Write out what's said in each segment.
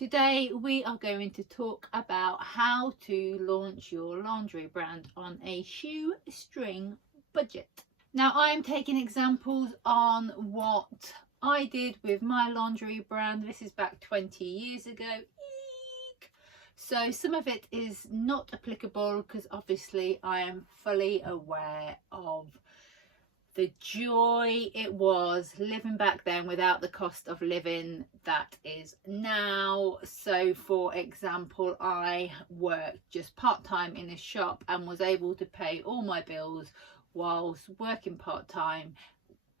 Today we are going to talk about how to launch your lingerie brand on a shoestring budget. Now I am taking examples on what I did with my lingerie brand. This is back 20 years ago. Eek! So some of it is not applicable because obviously I am fully aware of the joy it was living back then without the cost of living that is now. So for example, I worked just part-time in a shop and was able to pay all my bills whilst working part-time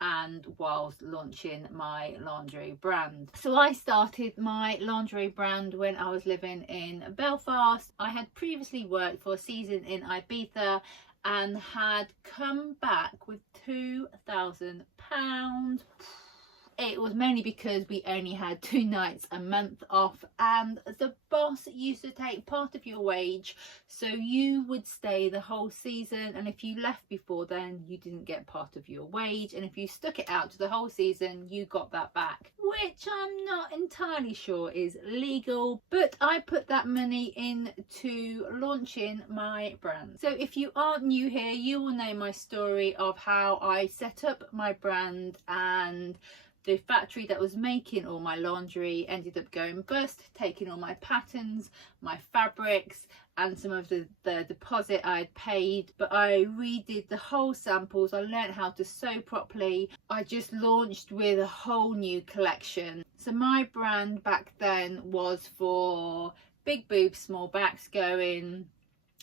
and whilst launching my lingerie brand. So I started my lingerie brand when I was living in Belfast. I had previously worked for a season in Ibiza and had come back with £2,000. It was mainly because we only had 2 nights a month off, and the boss used to take part of your wage, so you would stay the whole season, and if you left before then you didn't get part of your wage, and if you stuck it out to the whole season you got that back, which I'm not entirely sure is legal, but I put that money into launching my brand. So if you aren't new here, you will know my story of how I set up my brand, and the factory that was making all my lingerie ended up going bust, taking all my patterns, my fabrics and some of the deposit I had paid. But I redid the whole samples, I learned how to sew properly. I just launched with a whole new collection. So my brand back then was for big boobs, small backs, going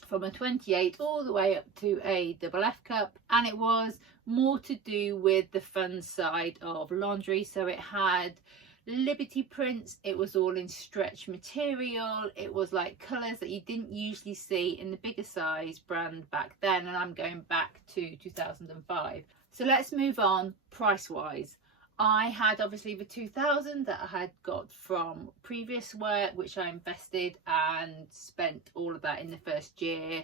from a 28 all the way up to a double F cup, and it was more to do with the fun side of lingerie. So it had Liberty prints, it was all in stretch material, it was like colours that you didn't usually see in the bigger size brand back then, and I'm going back to 2005. So let's move on price wise. I had obviously the 2,000 that I had got from previous work, which I invested and spent all of that in the first year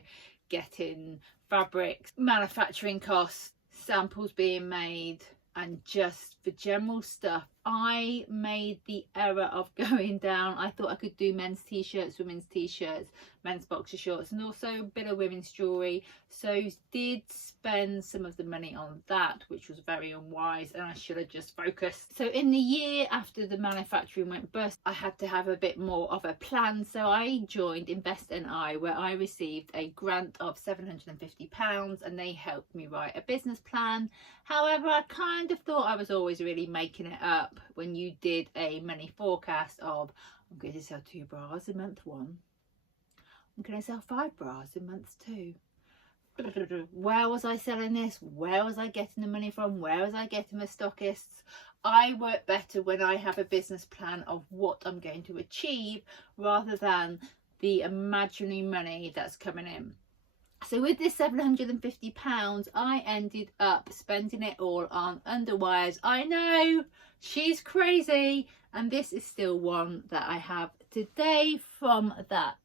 getting fabrics, manufacturing costs, samples being made, and just the general stuff. I made the error of going down. I thought I could do men's t-shirts, women's t-shirts, men's boxer shorts, and also a bit of women's jewellery. So did spend some of the money on that, which was very unwise, and I should have just focused. So in the year after the manufacturing went bust, I had to have a bit more of a plan. So I joined Invest NI, where I received a grant of £750 and they helped me write a business plan. However, I kind of thought I was always really making it up when you did a money forecast of, I'm going to sell 2 bras in month 1, I'm going to sell 5 bras in month 2. Where was I selling this? Where was I getting the money from? Where was I getting the stockists? I work better when I have a business plan of what I'm going to achieve rather than the imaginary money that's coming in. So with this £750, I ended up spending it all on underwires. I know, she's crazy, and this is still one that I have today from that.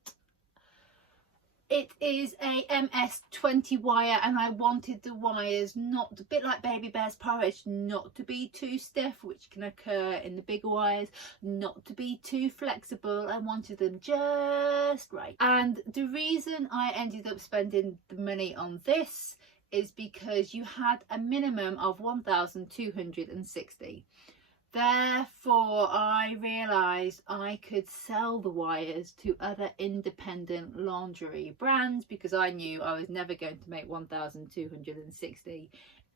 It is a MS-20 wire, and I wanted the wires not, a bit like Baby Bear's porridge, not to be too stiff, which can occur in the bigger wires, not to be too flexible. I wanted them just right. And the reason I ended up spending the money on this is because you had a minimum of 1,260. Therefore, I realised I could sell the wires to other independent lingerie brands, because I knew I was never going to make 1,260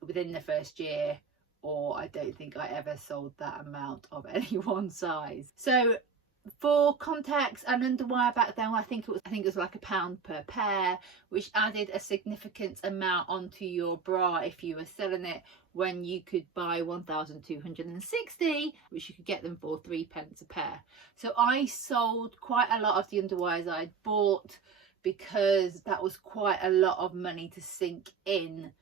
within the first year, or I don't think I ever sold that amount of any one size. So for context, an underwire back then, I think it was like £1 per pair, which added a significant amount onto your bra if you were selling it, when you could buy 1,260, which you could get them for 3p a pair. So I sold quite a lot of the underwires I'd bought, because that was quite a lot of money to sink in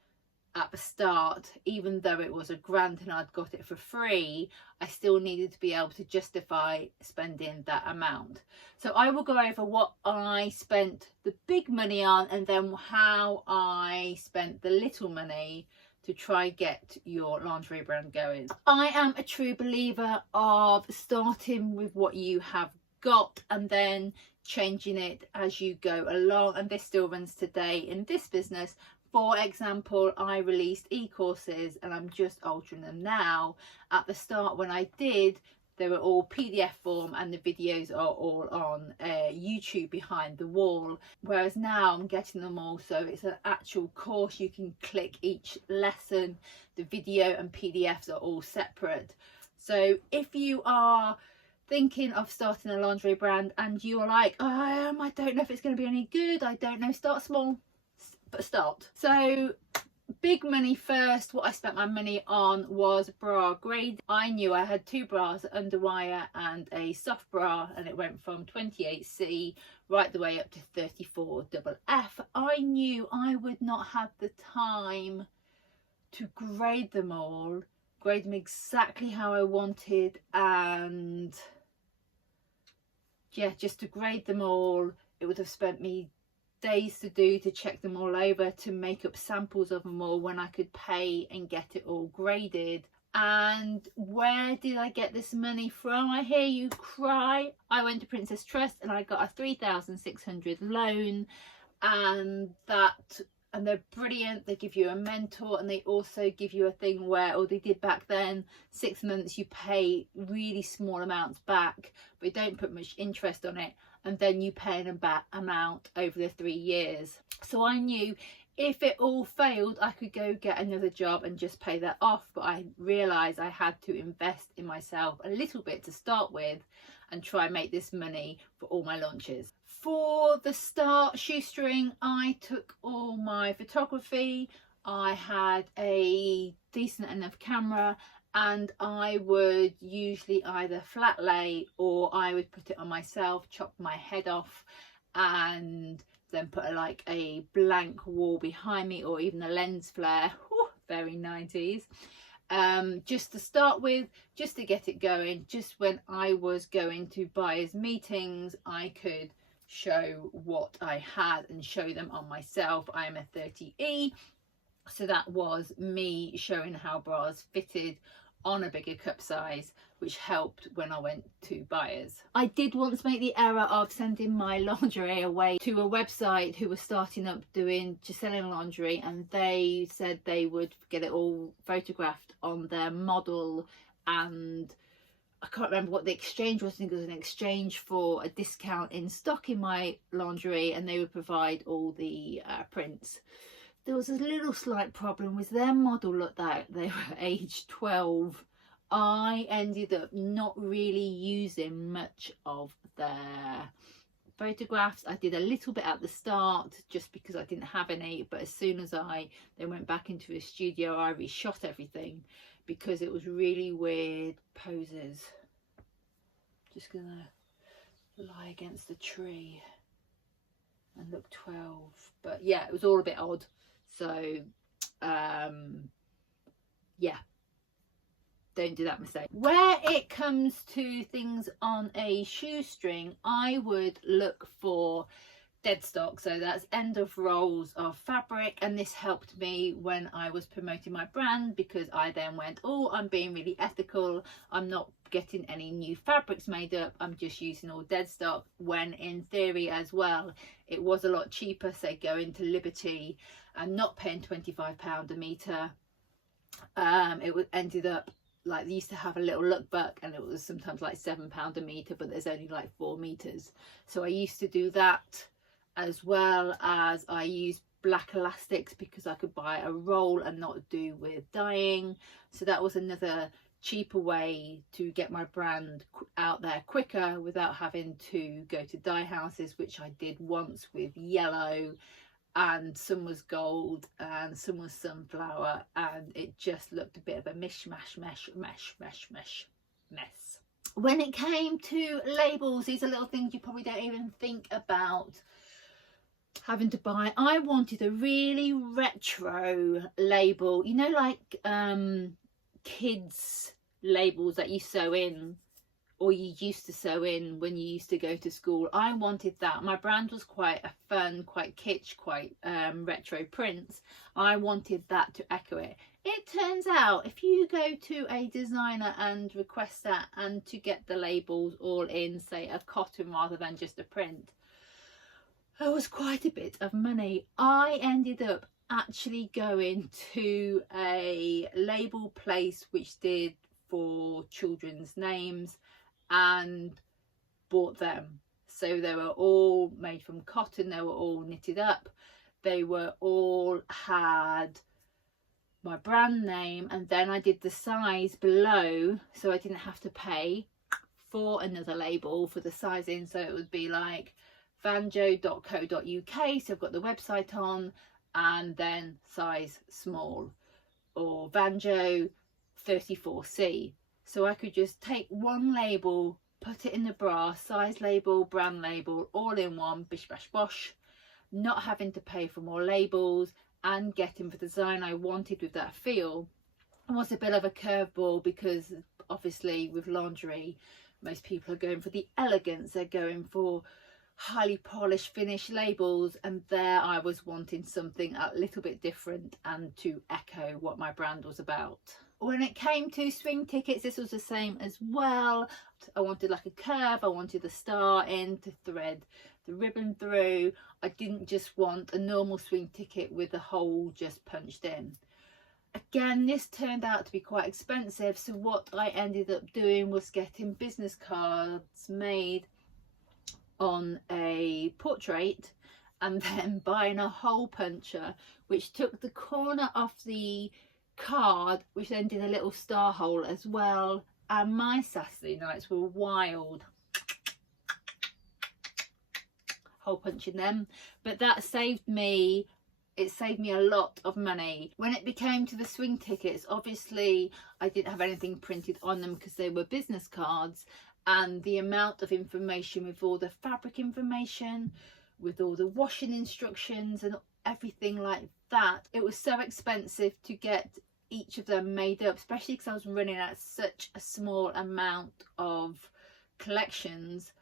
at the start. Even though it was a grant and I'd got it for free, I still needed to be able to justify spending that amount. So I will go over what I spent the big money on, and then how I spent the little money to try get your lingerie brand going. I am a true believer of starting with what you have got, and then changing it as you go along. And this still runs today in this business. For example, I released e-courses and I'm just altering them now. At the start when I did, they were all PDF form and the videos are all on YouTube behind the wall, whereas now I'm getting them all so it's an actual course. You can click each lesson, the video and PDFs are all separate. So if you are thinking of starting a lingerie brand and you are like, I don't know if it's going to be any good, I don't know, start small but start. So big money first. What I spent my money on was bra grade. I knew I had 2 bras, an underwire and a soft bra, and it went from 28C right the way up to 34FF. I knew I would not have the time to grade them all, grade them exactly how I wanted, and yeah, just to grade them all, it would have spent me days to do, to check them all over, to make up samples of them all when I could pay and get it all graded. And where did I get this money from? I hear you cry. I went to Princess Trust and I got a 3,600 loan, and they're brilliant. They give you a mentor, and they also give you a thing where, or they did back then, 6 months you pay really small amounts back, but don't put much interest on it, and then you pay an amount over the 3 years. So I knew if it all failed, I could go get another job and just pay that off, but I realised I had to invest in myself a little bit to start with and try and make this money for all my launches. For the start, shoestring, I took all my photography. I had a decent enough camera, and I would usually either flat lay or I would put it on myself, chop my head off, and then put a blank wall behind me, or even a lens flare. Whew, very 90s. Just to start with, just to get it going. Just when I was going to buyers meetings, I could show what I had and show them on myself. I am a 30E, so that was me showing how bras fitted on a bigger cup size, which helped when I went to buyers. I did once make the error of sending my lingerie away to a website who was starting up just selling lingerie, and they said they would get it all photographed on their model, and I can't remember what the exchange was. I think it was an exchange for a discount in stock in my lingerie, and they would provide all the prints. There was a little slight problem with their model looked like they were age 12. I ended up not really using much of their photographs. I did a little bit at the start just because I didn't have any, but as soon as they went back into a studio, I reshot everything because it was really weird poses. Just gonna lie against the tree and look 12, but yeah, it was all a bit odd. So yeah, don't do that mistake. Where it comes to things on a shoestring, I would look for dead stock, so that's end of rolls of fabric, and this helped me when I was promoting my brand, because I then went, oh, I'm being really ethical, I'm not getting any new fabrics made up, I'm just using all dead stock, when in theory as well it was a lot cheaper, say going to Liberty and not paying £25 a metre. It ended up like they used to have a little lookbook and it was sometimes like £7 a metre, but there's only like 4 meters, so I used to do that, as well as I used black elastics because I could buy a roll and not do with dyeing. So that was another cheaper way to get my brand out there quicker without having to go to dye houses, which I did once with yellow, and some was gold and some was sunflower, and it just looked a bit of a mishmash mess. When it came to labels, these are little things you probably don't even think about having to buy. I wanted a really retro label, you know, like kids labels that you sew in, or you used to sew in when you used to go to school. I wanted that. My brand was quite a fun, quite kitsch, quite retro prints. I wanted that to echo it. It turns out if you go to a designer and request that, and to get the labels all in, say, a cotton rather than just a print, it was quite a bit of money. I ended up actually going to a label place which did for children's names and bought them. So they were all made from cotton, they were all knitted up, they were all had my brand name, and then I did the size below so I didn't have to pay for another label for the sizing. So it would be like vanjo.co.uk, so I've got the website on, and then size small, or Vanjo 34C. So I could just take one label, put it in the bra, size label, brand label, all in one, bish bash bosh, not having to pay for more labels, and getting the design I wanted with that feel. It was a bit of a curveball because obviously with lingerie, most people are going for the elegance, they're going for highly polished finished labels, and there I was wanting something a little bit different and to echo what my brand was about. When it came to swing tickets, this was the same as well. I wanted like a curve, I wanted the star in to thread the ribbon through. I didn't just want a normal swing ticket with the hole just punched in. Again, this turned out to be quite expensive, so what I ended up doing was getting business cards made on a portrait, and then buying a hole puncher which took the corner off the card, which then did a little star hole as well. And my Saturday nights were wild hole punching them, but that saved me, it saved me a lot of money. When it became to the swing tickets, obviously I didn't have anything printed on them because they were business cards, and the amount of information with all the fabric information, with all the washing instructions and everything like that, it was so expensive to get each of them made up, especially because I was running at such a small amount of collections.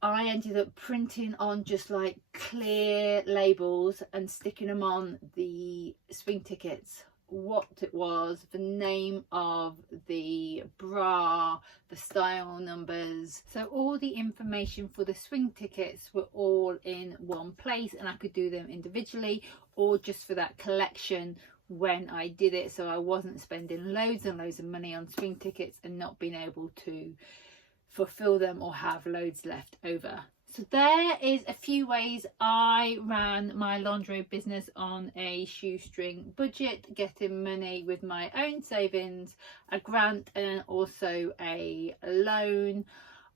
I ended up printing on just like clear labels and sticking them on the swing tickets. What it was, the name of the bra, the style numbers. So all the information for the swing tickets were all in one place, and I could do them individually or just for that collection when I did it. So I wasn't spending loads and loads of money on swing tickets and not being able to fulfill them or have loads left over. So there is a few ways I ran my lingerie business on a shoestring budget, getting money with my own savings, a grant, and also a loan.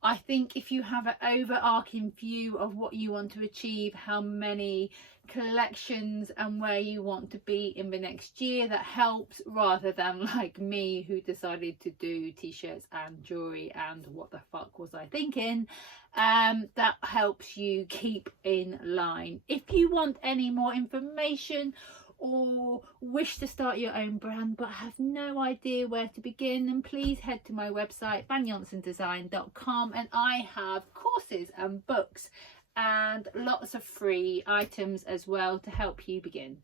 I think if you have an overarching view of what you want to achieve, how many collections and where you want to be in the next year, that helps, rather than like me who decided to do t-shirts and jewelry and what the fuck was I thinking. That helps you keep in line. If you want any more information or wish to start your own brand but have no idea where to begin, then please head to my website vanjonsondesign.com, and I have courses and books and lots of free items as well to help you begin.